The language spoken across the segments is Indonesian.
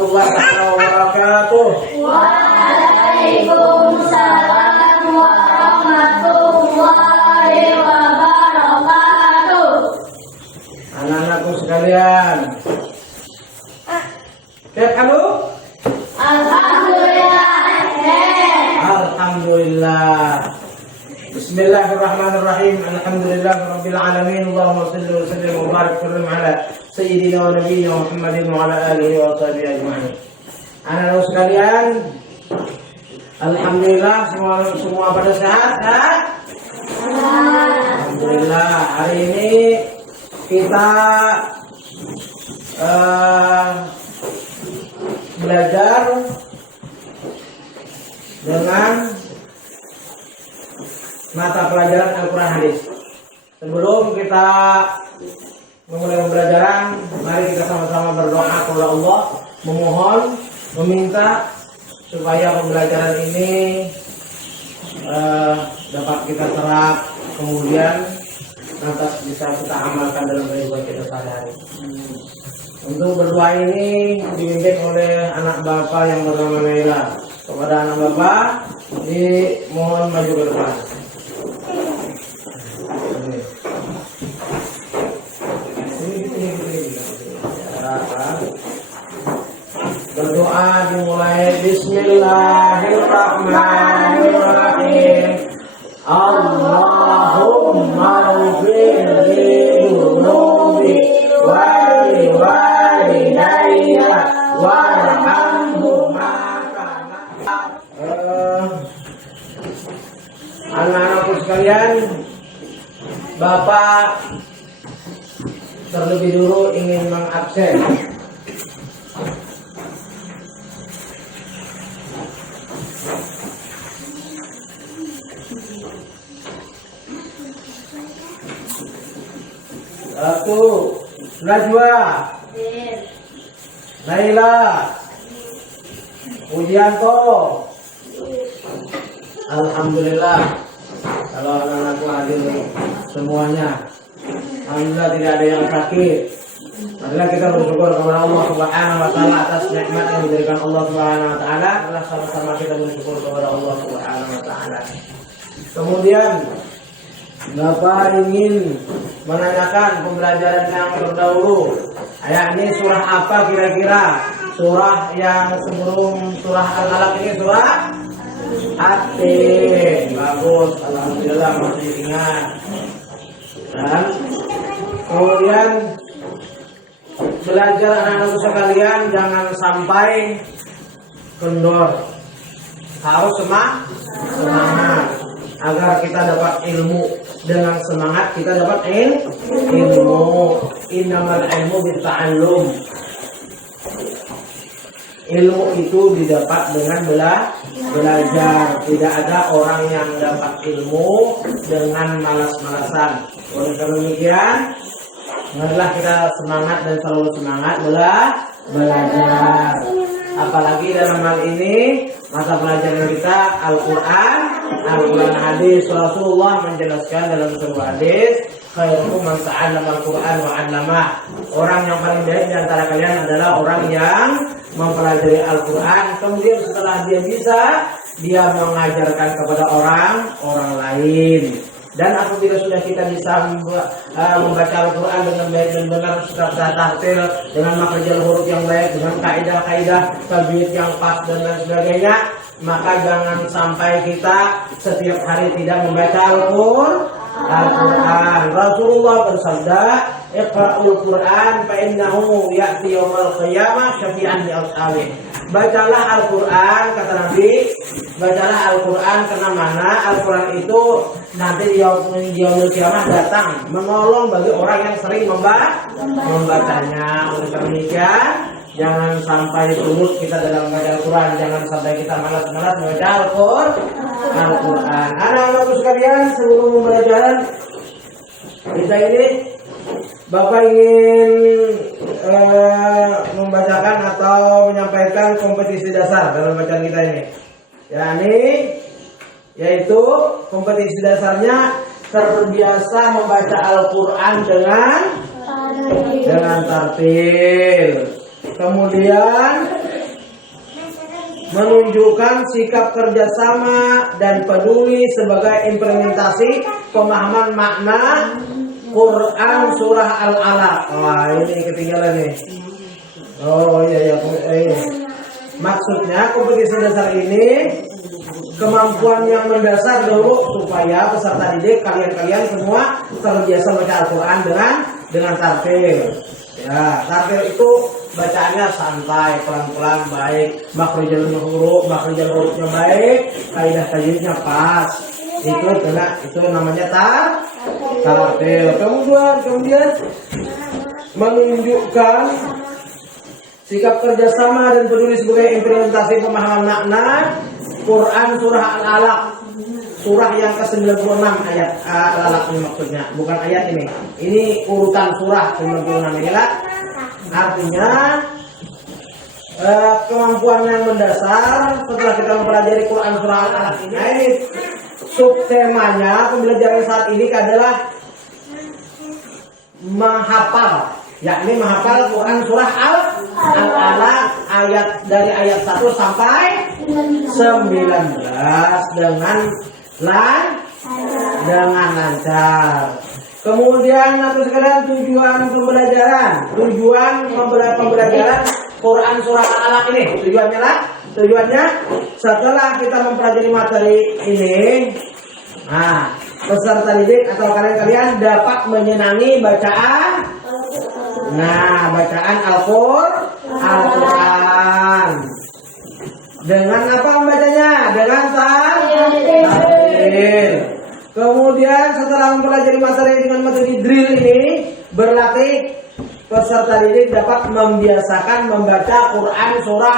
warahmatullahi wabarakatuh. Waalaikumsalam warahmatullahi wabarakatuh. Anak-anakku sekalian, Kek kamu? Alhamdulillah. Alhamdulillah. Bismillahirrahmanirrahim. Alhamdulillahirabbil alamin. Allahumma shalli wa sallim wa barik ala sayyidina wa nabiyyina Muhammadin wa ala alihi wa sahbihi ajma'in. Anak-anak sekalian, alhamdulillah semua pada sehat, kan? Alhamdulillah. Hari ini kita belajar dengan mata pelajaran Al-Quran Hadis. Sebelum kita memulai pembelajaran, mari kita sama-sama berdoa kepada Allah, memohon, meminta supaya pembelajaran ini dapat kita serap, kemudian lantas bisa kita amalkan dalam kehidupan kita sehari-hari. Untuk berdoa ini dipimpin oleh anak bapak yang bernama Naila. Kepada anak bapak dimohon maju ke depan. Berdoa dimulai Bismillahirrahmanirrahim. Allahumma ighfir li dhunubi wa li walidayya warhamhuma kama. Anak-anakku sekalian, Bapak terlebih dulu ingin mengabsen satu, Najwa, Naila, Pujianto. Alhamdulillah, kalau anak-anakku hadir semuanya. Alhamdulillah tidak ada yang sakit. Marilah kita bersyukur kepada Allah Subhanahu wa taala atas nikmat yang diberikan Allah Subhanahu wa taala. Marilah sama-sama kita bersyukur kepada Allah Subhanahu wa taala. Kemudian Bapak ingin menanyakan pembelajaran yang terdahulu. Ini surah apa kira-kira? Surah yang sebelum surah Al-Alaq ini surah At-Tin. Bagus, alhamdulillah masih ingat. Dan kemudian belajar anak-anak sekalian jangan sampai kendor. Harus semangat agar kita dapat ilmu. Dengan semangat kita dapat ilmu. Innamal ilmu bitta'allum. Ilmu itu didapat dengan belajar. Tidak ada orang yang dapat ilmu dengan malas-malasan. Oleh karena demikian, marilah kita semangat dan selalu semangat belajar. Apalagi dalam hal ini mata pelajaran kita Al-Quran Hadis. Rasulullah menjelaskan dalam sebuah hadis, khairukum man ta'allama Al-Quran wa 'allamah. Orang yang paling baik di antara kalian adalah orang yang mempelajari Al-Quran, kemudian setelah dia bisa, dia mengajarkan kepada orang lain. Dan apabila sudah kita bisa membaca Al-Quran dengan baik dan benar, serta tahtil dengan makhrajul huruf yang baik, dengan kaidah-kaidah tajwid yang pas dan lain sebagainya, maka jangan sampai kita setiap hari tidak membaca Al-Quran. Rasulullah bersabda, "Iqra'ul Quran fa innahu ya'ti yaumil qiyamah syafi'an li ashabihi." Bacalah Al-Quran, kata Nabi, bacalah Al-Quran karena mana Al-Quran itu nanti di yaumil qiyamah datang menolong bagi orang yang sering membacanya. Oleh karena demikian, jangan sampai surut kita dalam membaca Al-Quran, jangan sampai kita malas-malas membaca Al-Quran. Anak-anakku sekalian, sebelum pembelajaran kita ini, Bapak ingin membacakan atau menyampaikan kompetisi dasar dalam bacaan kita ini. Yaitu kompetisi dasarnya terbiasa membaca Al-Quran dengan tartil. Kemudian menunjukkan sikap kerjasama dan peduli sebagai implementasi pemahaman makna Quran surah Al-Alaq. Wah, ini ketinggalan nih. Oh iya. Maksudnya kompetisi dasar ini kemampuan yang mendasar dulu supaya peserta didik kalian semua terbiasa baca Al-Quran dengan tartil. Ya, tartil itu bacaannya santai, pelan-pelan, baik, makhrajul hurufnya baik, kaidah tajwidnya pas. Itu namanya tartil. Kemudian menunjukkan sikap kerjasama dan peduli sebagai implementasi pemahaman makna Quran surah Al-Alaq, surah yang ke-96 ayat Al-Alaq ini maksudnya, bukan ayat ini. Ini urutan surah 96 inilah. Artinya kemampuan yang mendasar setelah kita mempelajari Quran surah Al-Alaq ini. Nah, ini subtemanya pembelajaran saat ini adalah menghafal, yakni menghafal Quran surah Al-Alaq dari ayat 1 sampai 19 dengan lancar. Kemudian sekalian tujuan pembelajaran Quran surah Al-Alaq ini tujuannya setelah kita mempelajari materi ini, peserta didik atau kalian dapat menyenangi bacaan Al-Quran. Dengan apa membacanya? Dengan tartil. Kemudian setelah mempelajari materi dengan materi drill ini, berlatih peserta didik dapat membiasakan membaca Quran surah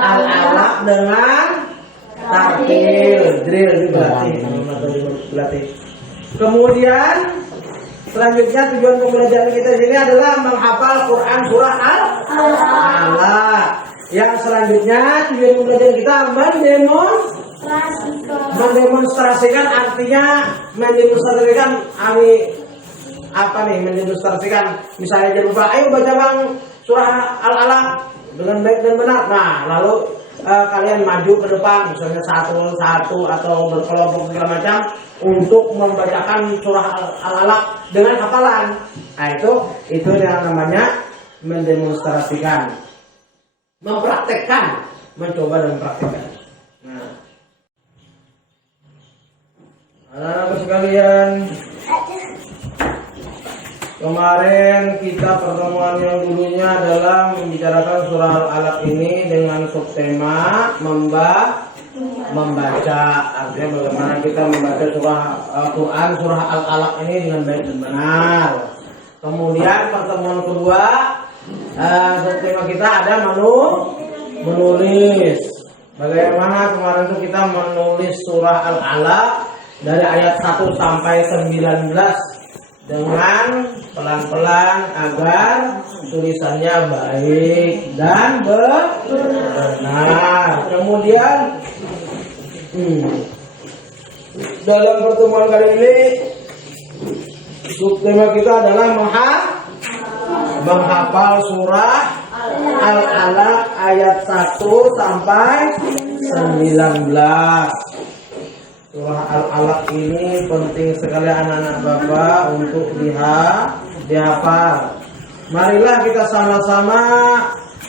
Al-Alaq dengan tartil. Drill dilatih. Kemudian selanjutnya tujuan pembelajaran kita di sini adalah menghafal Quran surah Al-Alaq. Yang selanjutnya tujuan pembelajaran kita mendemonstrasikan, artinya mendemonstrasikan misalnya jadi ayo baca bang surah Al-Alaq dengan baik dan benar. Nah, lalu kalian maju ke depan misalnya satu atau berkelompok segala macam untuk membacakan surah Al-Alaq dengan hafalan. Nah, itu yang namanya mendemonstrasikan, mempraktekkan, mencoba dan mempraktekkan. Nah, anak-anak sekalian, kemarin kita pertemuan yang dulunya adalah membicarakan surah Al-Alaq ini dengan subtema membaca, artinya bagaimana kita membaca surah Al-Quran surah Al-Alaq ini dengan baik dan benar. Kemudian pertemuan kedua subtema kita ada menulis. Bagaimana kemarin itu kita menulis surah Al-Alaq dari ayat 1 sampai 19 dengan pelan-pelan agar tulisannya baik dan benar. Kemudian dalam pertemuan kali ini subtema kita adalah menghafal surah Al-Alaq ayat 1 sampai 19. Surah Al-Alaq ini penting sekali anak-anak Bapak untuk dihafal. Marilah kita sama-sama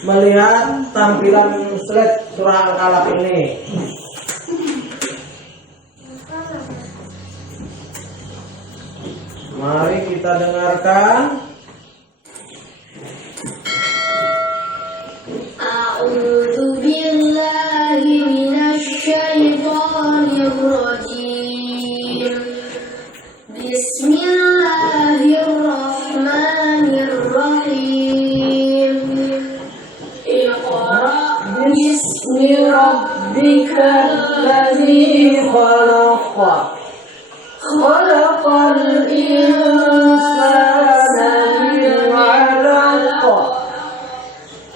melihat tampilan slide surah Al-Alaq ini. Mari kita dengarkan. A'udzu billahi minasy syaithanir rajim. Bismillahirrahmanirrahim. Iqra bismi rabbikal ladzi khalaq. Khalaqal insana min 'alaq.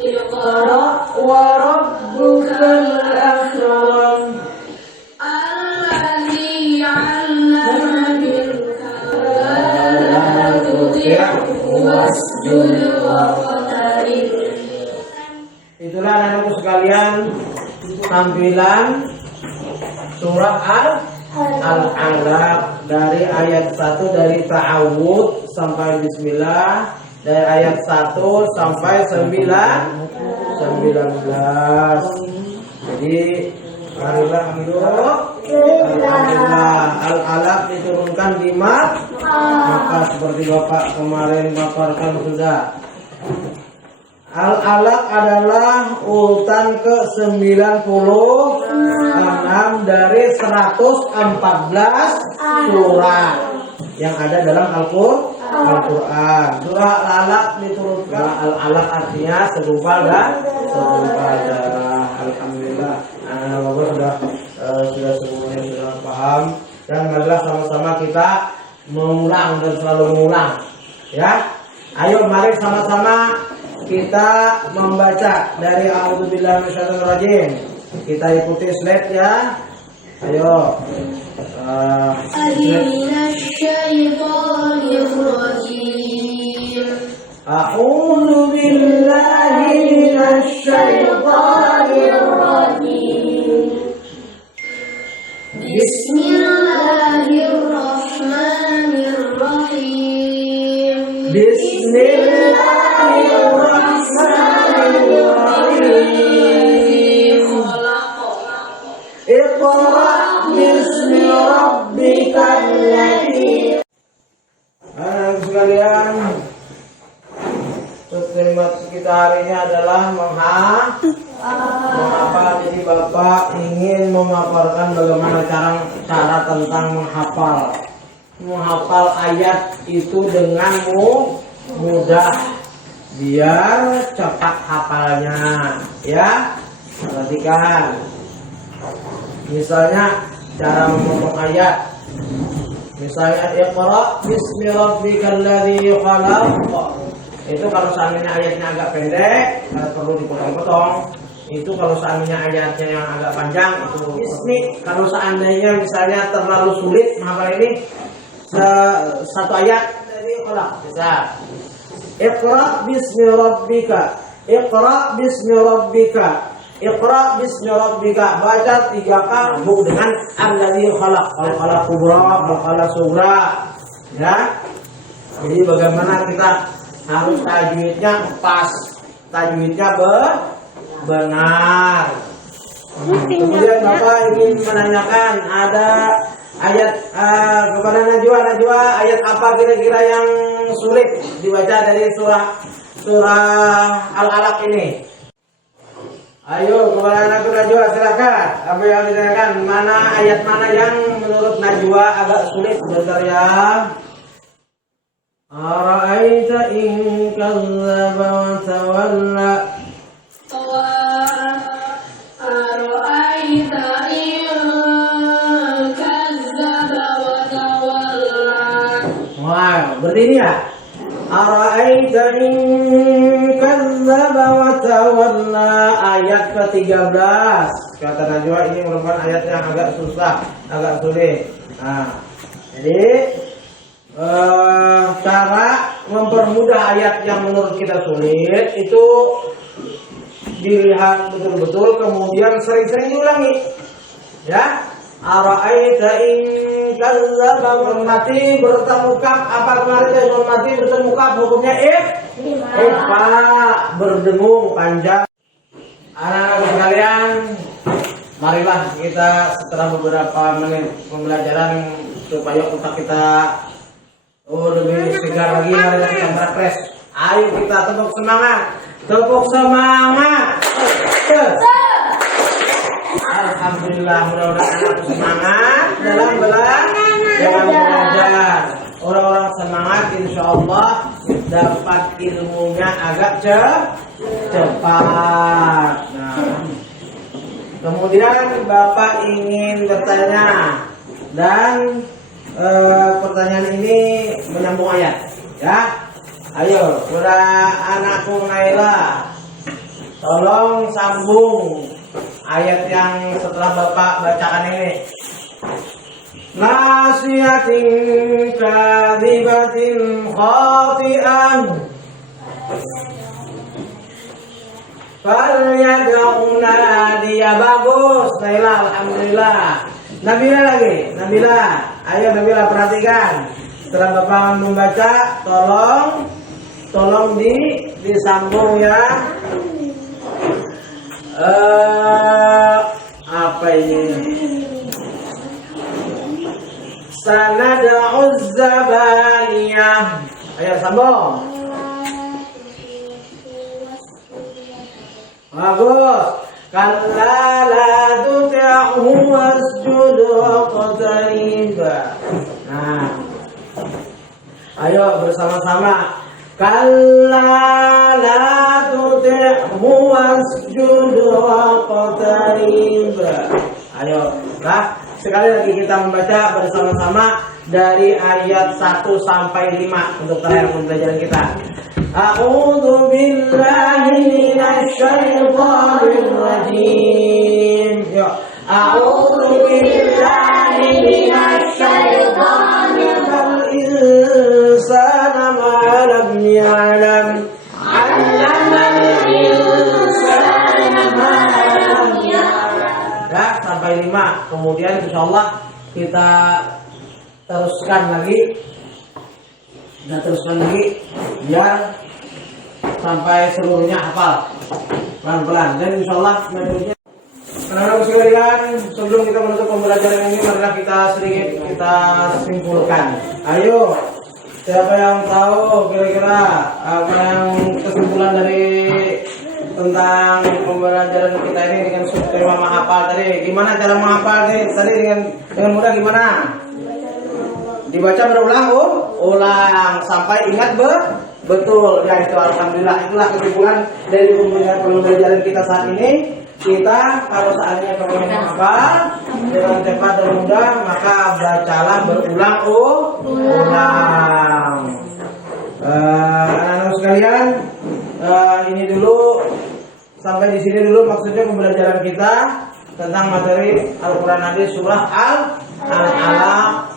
Iqra wa rabbukal akram. Alladzi 'allama bil qalam wasjud wa qatarib. Itulah anak-anakku sekalian tampilan surah Al-Alaq dari ayat 1 dari ta'awud sampai bismillah, dari ayat 1 sampai 19. Jadi marilah dulu. Alhamdulillah Al-Alaq diturunkan di Makkah seperti Bapak kemarin paparkan sudah. Al-Alaq adalah urutan ke-96 dari 114 surah yang ada dalam Al-Quran. Surah Al-Alaq diturunkan. Al-Alaq artinya segumpal darah. Alhamdulillah. Bapak sudah semuanya sudah paham, dan marilah sama-sama kita mengulang dan selalu mengulang. Ya, ayo mari sama-sama kita membaca dari A'udzubillahi minasyaitonirrajim. Kita ikuti slide ya. Ayo. A'udzubillahi minasyaitonirrajim. Bismillahirrahmanirrahim. Bismillahirrahmanirrahim. Iqra bismi rabbikal ladzi. Anak sekalian, tema kita hari ini adalah menghafal. Jadi Bapak ingin memaparkan bagaimana cara tentang menghafal ayat itu dengan mudah, biar cepat hafalnya. Ya, perhatikan. Misalnya cara memotong ayat. Misalnya Iqra bismi rabbikal ladzi khalaq. Itu kalau seandainya ayatnya agak pendek, perlu dipotong-potong. Itu kalau seandainya ayatnya yang agak panjang, itu bismi. Kalau seandainya misalnya terlalu sulit menghafal ini satu ayat dari khalaq, bisa. Iqra bismi rabbika. Iqra bismi rabbika. Iqra bismi rabbika. Baca 3 kali dengan alladzi khalaq. Khalaq kubra, khalaq sughra. Ya. Jadi bagaimana kita harus tajwidnya pas, tajwidnya benar. Kemudian Bapak ingin menanyakan, ada ayat kepada Najwa, ayat apa kira-kira yang sulit dibaca dari surah Al-Alaq ini? Ayo kepada Najwa silakan. Apa yang ditanyakan, ayat mana yang menurut Najwa agak sulit sebentar ya? Ara'aita in kazzaba wa tawalla. Ara'aita in kazzaba wa tawalla. Wah, berdiri ya. Ara'aita in kazzaba wa tawalla, ayat ke-13. Kata Najwa ini merupakan ayat yang agak susah, agak sulit. Nah, jadi cara mempermudah ayat yang menurut kita sulit itu dilihat betul-betul, kemudian sering-sering diulangi. Ya, ara'aita in kazzaba, mati bertemu kaf. Apa kemarin itu mati bertemu kaf hukumnya ifa, berdengung panjang. Anak-anak sekalian, marilah kita setelah beberapa menit pembelajaran supaya otak kita lebih segar lagi, mari kita praktek. Ayo kita tepuk semangat. Alhamdulillah, mudah-mudahan anak semangat dalam belajar. Orang-orang semangat, insya Allah dapat ilmunya agak cepat. Nah, kemudian Bapak ingin bertanya, dan pertanyaan ini menyambung ayat, ya. Ayo, kepada anakku Naila, tolong sambung ayat yang setelah Bapak bacakan ini. Nasiyatin kadzibatin khati'an. Falyad'una dia bagus. Naila, alhamdulillah. Nabila lagi, Nabila. Ayo Nabila perhatikan. Setelah Bapak membaca, tolong disambung ya. Apa ini? Sanad'uz zabaniyah. Ayo sambung. Bagus. Kalla la tuti'hu wasjud waqtarib. Nah. Ayo bersama-sama. Kalla la tuti'hu wasjud waqtarib. Ayo, nah, sekali lagi kita membaca bersama-sama dari ayat 1 sampai 5 untuk terakhir pembelajaran kita. A'udzu billahi minasy syaithanir rajim. Yo, a'udzu billahi minasy syaithanir rajim. Insana ma lam ya'lam. 'allamal insana ma lam ya'lam. Ya, sampai 5. Kemudian insyaallah kita teruskan lagi biar sampai seluruhnya hafal pelan-pelan. Dan insyaallah metodenya anak-anak sekalian, sebelum kita menutup pembelajaran ini, marilah kita sedikit simpulkan. Ayo, siapa yang tahu kira-kira apa yang kesimpulan dari tentang pembelajaran kita ini dengan tema menghafal tadi? Gimana cara menghafal tadi dengan mudah gimana? Dibaca berulang, ulang sampai ingat betul. Ya itu alhamdulillah, itulah kesimpulan dari pembelajaran kita saat ini. Kita kalau seandainya pengen menghafal dengan cepat dan mudah, maka bacalah berulang, ulang. Anak-anak sekalian, ini dulu sampai di sini dulu maksudnya pembelajaran kita tentang materi Al-Quran Hadis surah Al-Alaq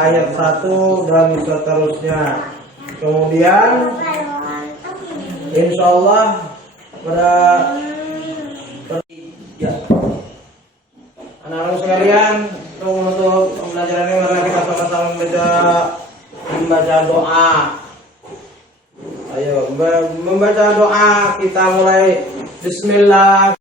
ayat 1 dan seterusnya. Kemudian insyaallah ya, anak-anak sekalian, untuk pembelajaran ini mari kita sama-sama membaca doa. Ayo membaca doa, kita mulai Bismillah.